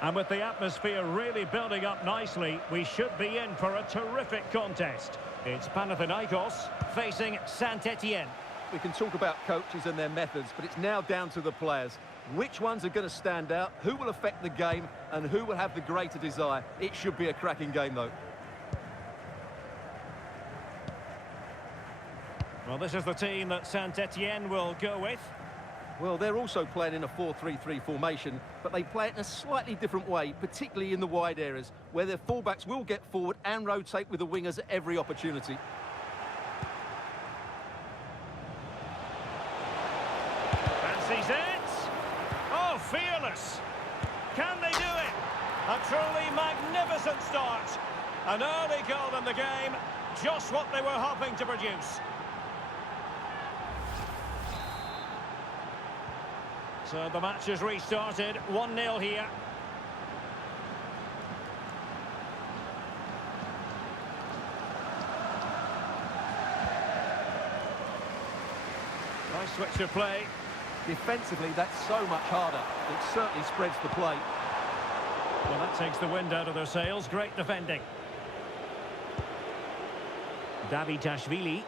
And with the atmosphere really building up nicely, we should be in for a terrific contest. It's Panathinaikos facing Saint-Etienne. We can talk about coaches and their methods, but it's now down to the players. Which ones are going to stand out, who will affect the game, and who will have the greater desire. It should be a cracking game, though. Well, this is the team that Saint-Etienne will go with. Well, they're also playing in a 4-3-3 formation, but they play it in a slightly different way, particularly in the wide areas, where their fullbacks will get forward and rotate with the wingers at every opportunity. Fancies it. Oh, fearless. Can they do it? A truly magnificent start. An early goal in the game, just what they were hoping to produce. So the match has restarted, 1-0 here. Nice switch of play. Defensively, that's so much harder. It certainly spreads the play. Well, that takes the wind out of their sails. Great defending. Davitashvili.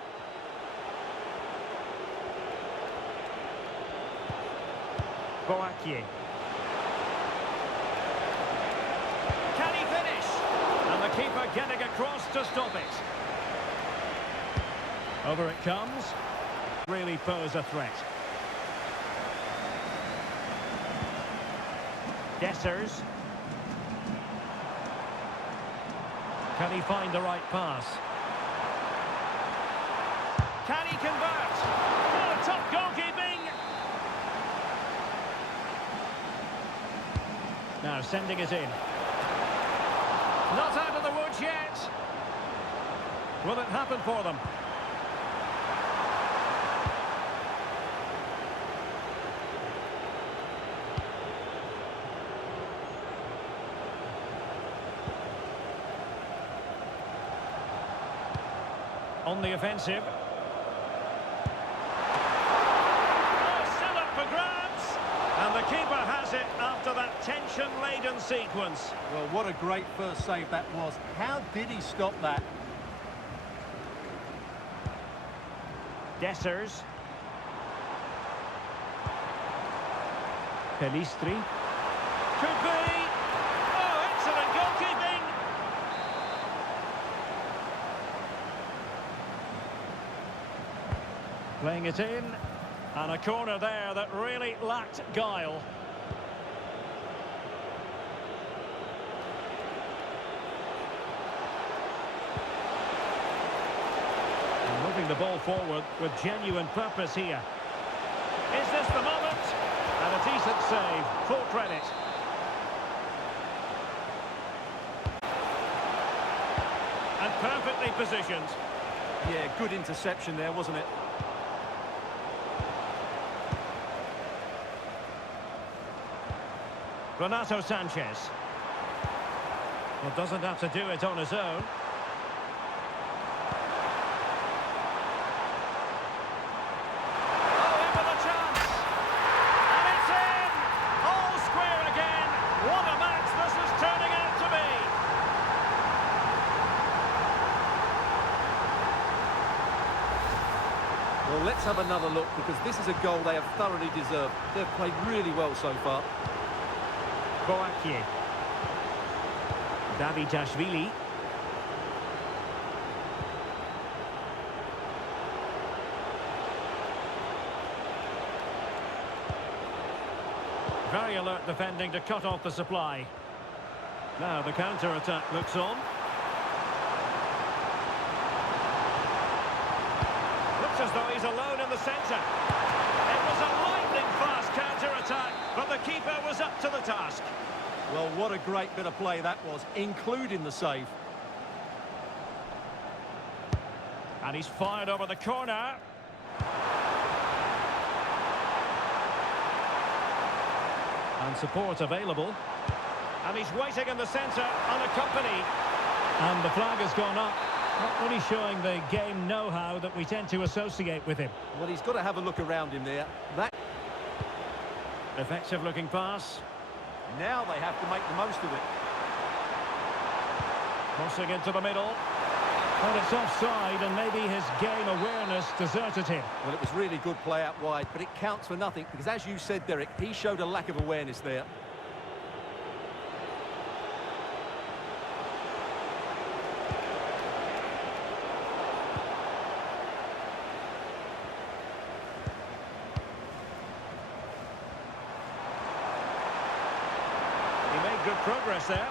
Boakye. Can he finish? And the keeper getting across to stop it. Over it comes. Really pose a threat. Dessers. Can he find the right pass? Can he convert? Oh, top goalkeeping! Now sending it in. Not out of the woods yet. Will it happen for them? On the offensive. Oh, still up for grabs. And the keeper has it after that tension-laden sequence. Well, what a great first save that was. How did he stop that? Dessers. Pelistri. Could be. Oh, excellent goalkeeping. Playing it in. And a corner there that really lacked guile. And moving the ball forward with genuine purpose here. Is this the moment? And a decent save. Full credit. And perfectly positioned. Yeah, good interception there, wasn't it? Renato Sanchez. Well, doesn't have to do it on his own. Oh, in with a chance. And it's in! All square again. What a match this is turning out to be. Well, let's have another look, because this is a goal they have thoroughly deserved. They've played really well so far. Boakye. Davitashvili. Very alert defending to cut off the supply. Now the counter-attack looks on. Looks as though he's alone in the centre. It was a lightning-fast counter-attack, but the keeper was up to the task. Well, what a great bit of play that was, including the save. And he's fired over the corner. And support available. And he's waiting in the centre, unaccompanied. And the flag has gone up. Not really showing the game know-how that we tend to associate with him. Well, he's got to have a look around him there. That effective looking pass. Now they have to make the most of it. Crossing into the middle. Well, it's offside, and maybe his game awareness deserted him. Well, it was really good play out wide, but it counts for nothing, because as you said, Derek, he showed a lack of awareness there. He made good progress there.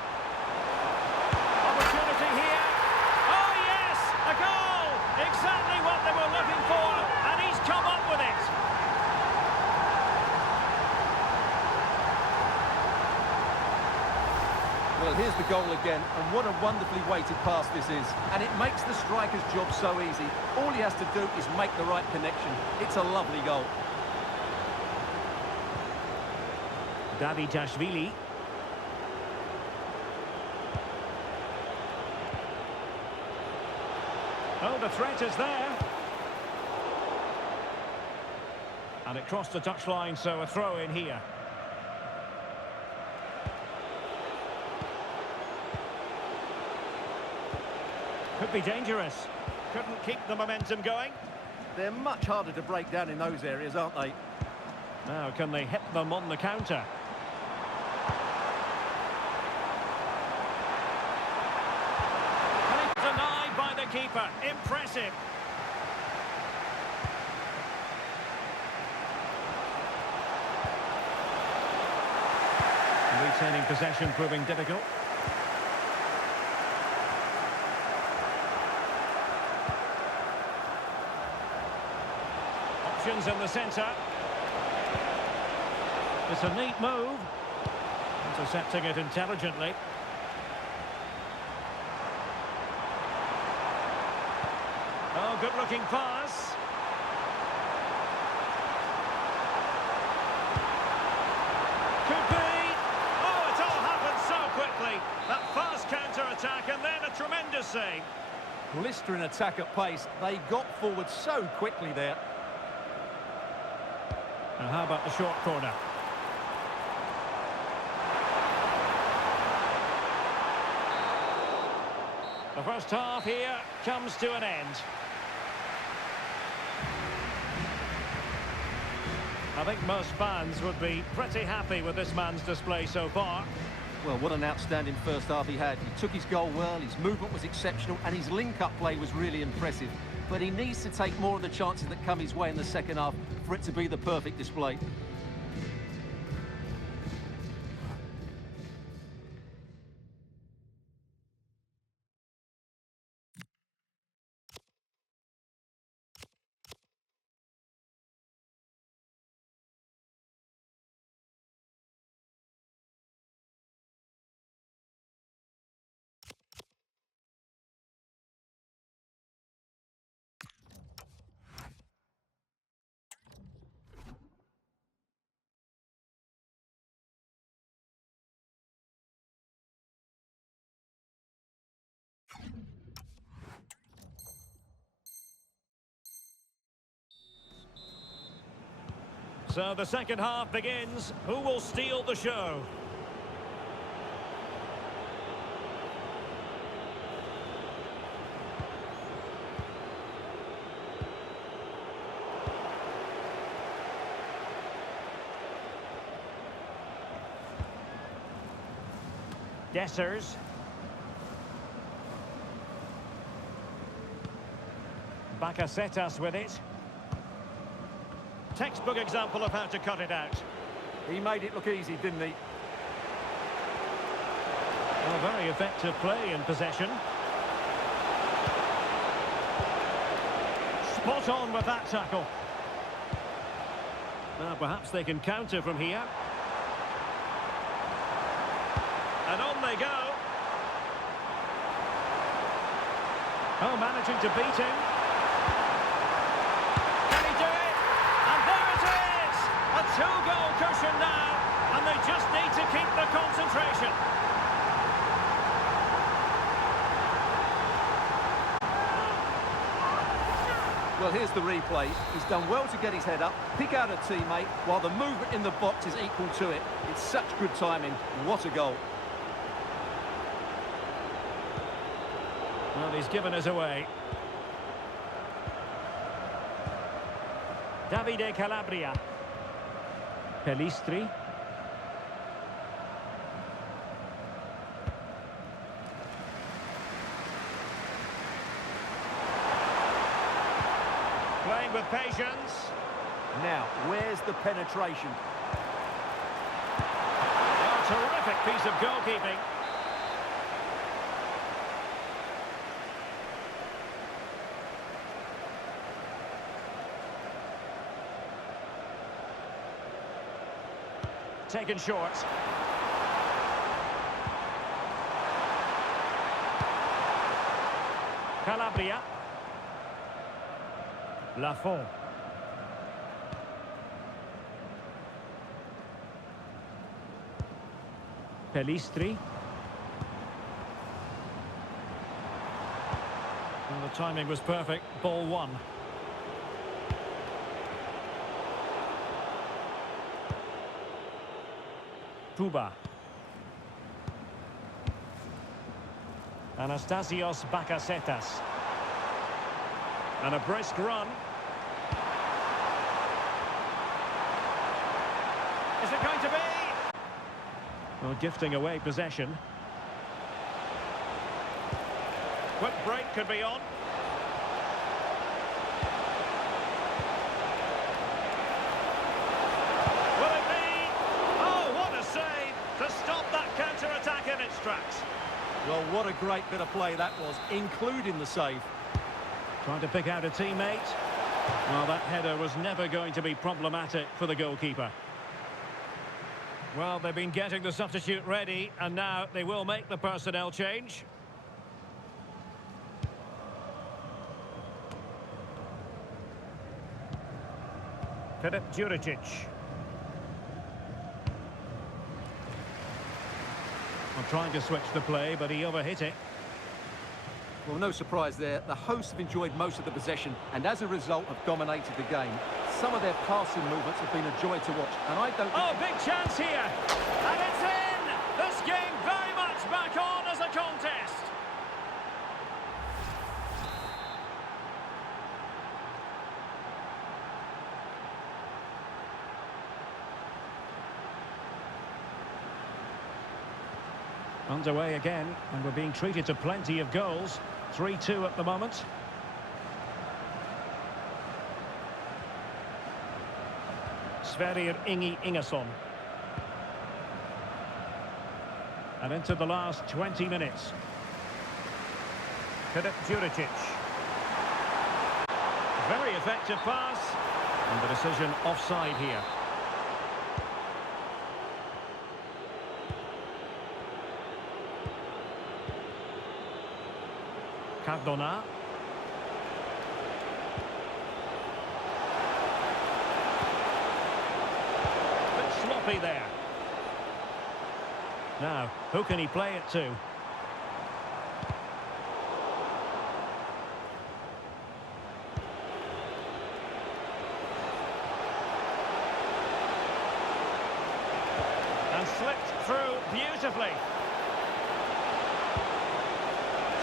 Opportunity here. Oh, yes! A goal! Exactly what they were looking for, and he's come up with it. Well, here's the goal again, and what a wonderfully weighted pass this is. And it makes the striker's job so easy. All he has to do is make the right connection. It's a lovely goal. Davidashvili. Oh, the threat is there. And it crossed the touchline, so a throw in here. Could be dangerous. Couldn't keep the momentum going. They're much harder to break down in those areas, aren't they? Now, can they hit them on the counter? Denied by the keeper. Impressive. Retaining possession proving difficult. Options in the centre. It's a neat move. Intercepting it intelligently. Oh, good-looking pass. Could be. Oh, it all happened so quickly. That fast counter-attack and then a tremendous save. Blistering attack at pace. They got forward so quickly there. Now, how about the short corner? The first half here comes to an end. I think most fans would be pretty happy with this man's display so far. Well, what an outstanding first half he had. He took his goal well, his movement was exceptional, and his link-up play was really impressive. But he needs to take more of the chances that come his way in the second half for it to be the perfect display. So the second half begins. Who will steal the show? Dessers. Bakasetas with it. Textbook example of how to cut it out. He made it look easy, didn't he? Well, very effective play in possession. Spot on with that tackle. Now perhaps they can counter from here. And on they go. Oh, managing to beat him. Can he do it? And there it is! A two-goal cushion now, and they just need to keep the concentration. Well, here's the replay. He's done well to get his head up, pick out a teammate, while the movement in the box is equal to it. It's such good timing. What a goal. Well, he's given us away. Davide Calabria. Pelistri. Playing with patience. Now, where's the penetration? A terrific piece of goalkeeping. Taken short. Calabria. Lafont. Pelistri. Well, the timing was perfect. Ball one. Puba. Anastasios Bakasetas. And a brisk run. Is it going to be? Well, gifting away possession. Quick break could be on. Will it be? Oh, what a save to stop that counter-attack in its tracks. Well, what a great bit of play that was, including the save. Trying to pick out a teammate. Well, that header was never going to be problematic for the goalkeeper. Well, they've been getting the substitute ready, and now they will make the personnel change. Filip Juricic. I'm trying to switch the play, but he overhit it. Well, no surprise there. The hosts have enjoyed most of the possession and as a result have dominated the game. Some of their passing movements have been a joy to watch, and I don't think... Oh, big chance here! And it's in! This game very much back on as a contest! Underway again, and we're being treated to plenty of goals. 3-2 at the moment. Sverrir Ingi Ingason. And into the last 20 minutes. Filip Juricic. Very effective pass. And the decision offside here. Cardona. Bit sloppy there. Now, who can he play it to? And slipped through beautifully.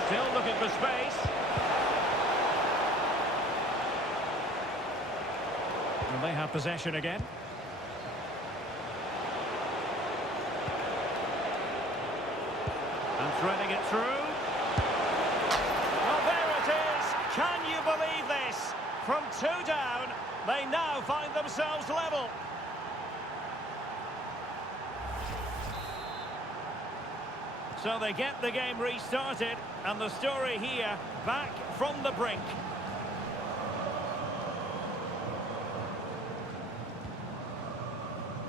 Still looking for space. And they have possession again. And threading it through. Well, there it is. Can you believe this? From 2 down, they now find themselves level. So they get the game restarted, and the story here, back from the brink.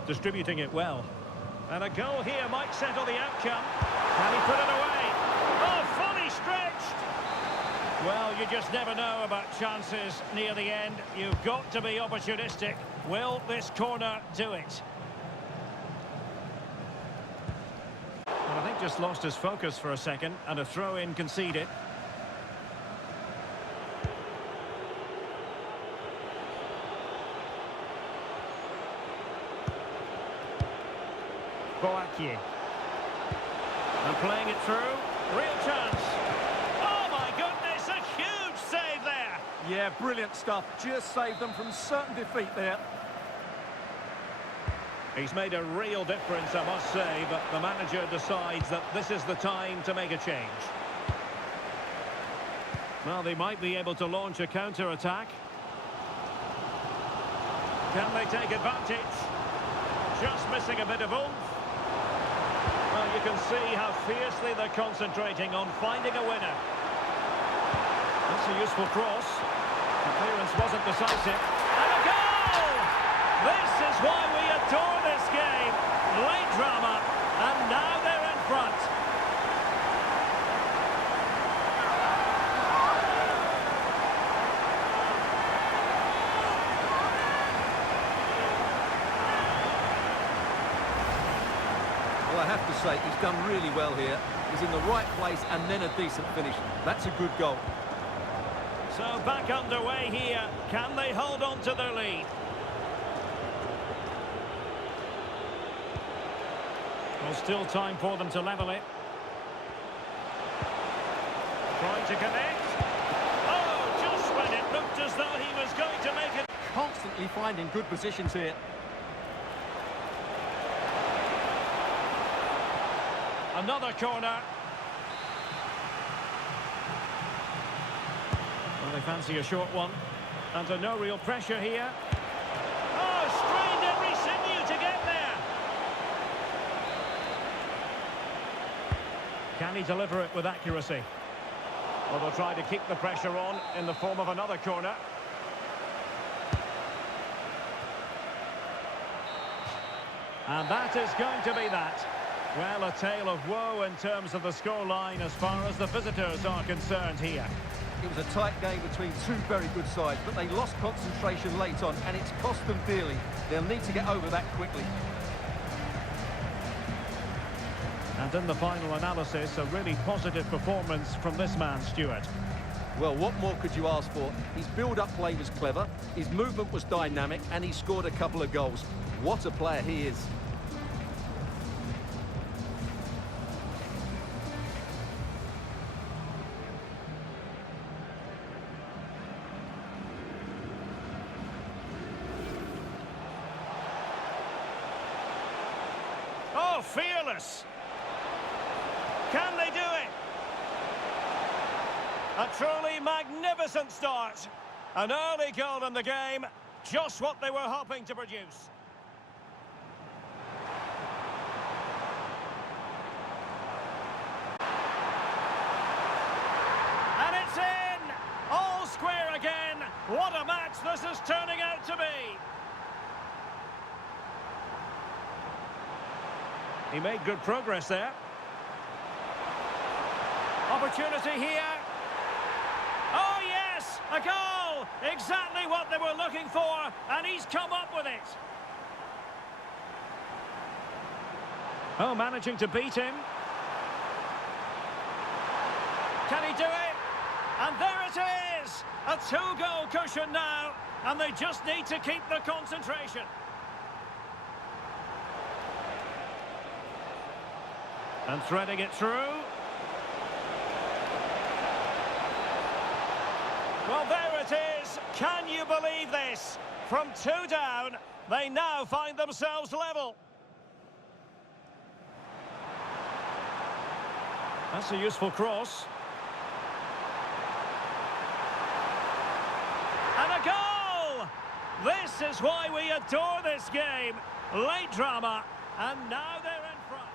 Distributing it well. And a goal here might settle the outcome. Can he put it away? Oh, fully stretched! Well, you just never know about chances near the end. You've got to be opportunistic. Will this corner do it? I think just lost his focus for a second, and a throw-in conceded. Nketiah. And playing it through. Real chance. Oh, my goodness, a huge save there. Yeah, brilliant stuff. Just saved them from certain defeat there. He's made a real difference, I must say, but the manager decides that this is the time to make a change. Well, they might be able to launch a counter-attack. Can they take advantage? Just missing a bit of oomph. Well, you can see how fiercely they're concentrating on finding a winner. That's a useful cross. The clearance wasn't decisive. And a goal! This is why we adore this game. Late drama, and now they're in front. Well, I have to say, he's done really well here. He's in the right place and then a decent finish. That's a good goal. So back underway here. Can they hold on to their lead? Well, still time for them to level it. Trying to connect. Oh, just when it looked as though he was going to make it. Constantly finding good positions here. Another corner. Well, they fancy a short one. Under no real pressure here. Oh, strained every sinew to get there. Can he deliver it with accuracy? Well, they'll try to keep the pressure on in the form of another corner. And that is going to be that. Well, a tale of woe in terms of the scoreline as far as the visitors are concerned here. It was a tight game between two very good sides, but they lost concentration late on, and it's cost them dearly. They'll need to get over that quickly. And in the final analysis, a really positive performance from this man, Stuart. Well, what more could you ask for? His build-up play was clever, his movement was dynamic, and he scored a couple of goals. What a player he is. Oh, fearless! Can they do it? A truly magnificent start. An early goal in the game, just what they were hoping to produce. And it's in! All square again. What a match this is turning out to be. He made good progress there. Opportunity here. Oh, yes! A goal! Exactly what they were looking for, and he's come up with it. Oh, managing to beat him. Can he do it? And there it is! A two-goal cushion now, and they just need to keep the concentration. And threading it through. Well, there it is. Can you believe this? From two down, they now find themselves level. That's a useful cross. And a goal! This is why we adore this game. Late drama, and now they're in front.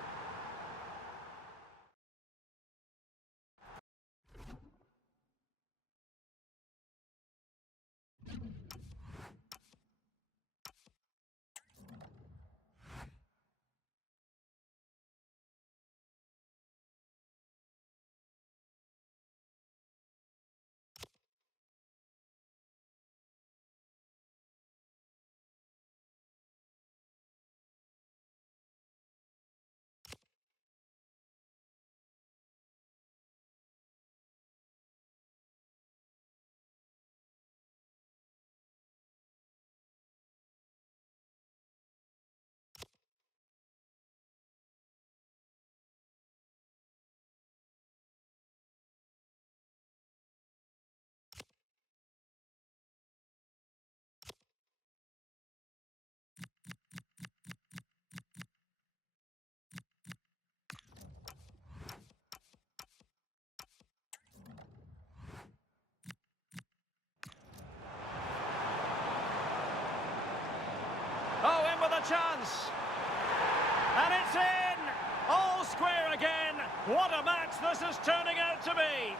chance. And it's in! All square again. What a match this is turning out to be.